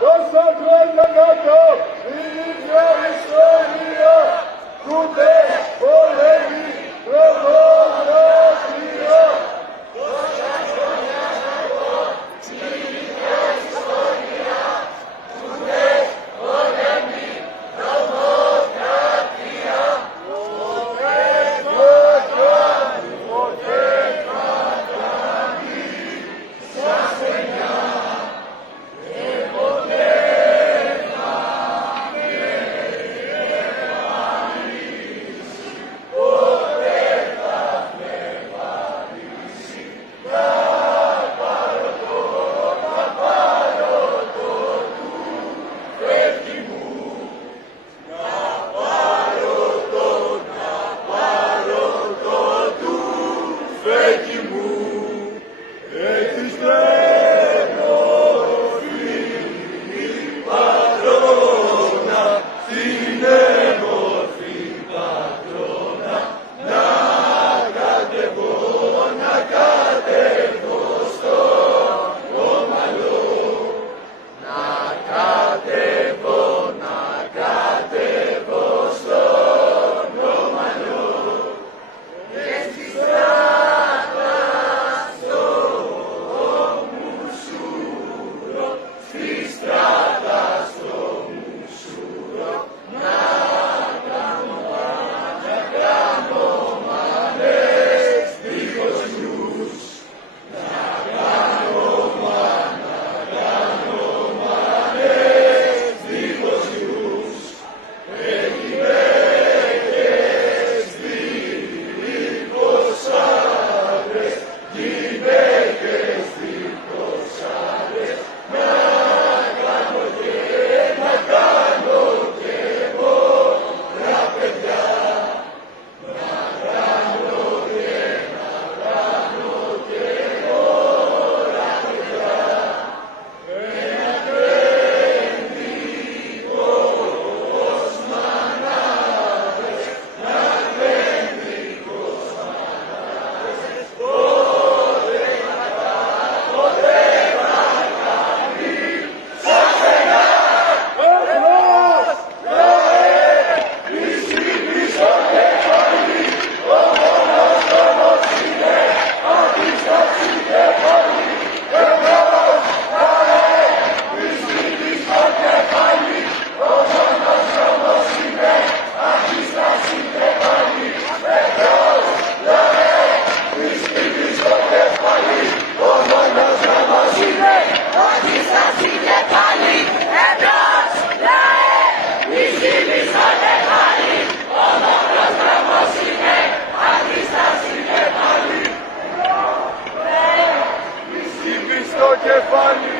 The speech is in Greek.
τόσα χρόνια κάτω, είναι μια ιστορία, κουτές, πολέμοι, τρομοκρατία. Τόσα χρόνια κάτω, είναι μια ιστορία, κουτές, πολέμοι, τρομοκρατία. Ποτέ θα κάνει, σαν σενιά, και ποτέ θα φλεβαρίσει, ποτέ θα φλεβαρίσει. Να πάρω το του, φεύγει μου. Να πάρω το του, φεύγει μου. Έτσι στέλνω φίλη πατρώνα, την έμορφη πατρώνα, να κατεβώ στο Ρωμαλό. Να κατεβώ στο Ρωμαλό. Και στη στράτα στο Μουσούρο, στη στράτα στο Μουσούρο, να κάνω μάνες δίχως νους. Να κάνω μάνες δίχως νους. Γυναίκες δίχως άντρες, γυναίκες δίχως άντρες, να κάνω και εγώ τα παιδιά. Να κάνω και εγώ τα παιδιά. Ένα τρέντικος μανάδες, να τρέντικος μανάδες, ποτέ θα κάνει, σαν σένα. Εμπρός, λαέ, πίσω στο κεφάλι, ο μόνος δρόμος είναι αντίσταση κεφάλι. Εμπρός, λαέ, πίσω στο κεφάλι, ο μόνος δρόμος είναι αντίσταση κεφάλι. Εμπρός, λαέ, πίσω στο κεφάλι, ο μόνος δρόμος είναι αντίσταση κεφάλι. Εμπρός, λαέ, πίσω στο κεφάλι, ο μόνος δρόμος είναι αντίσταση κεφάλι. Πίσω στο κεφάλι,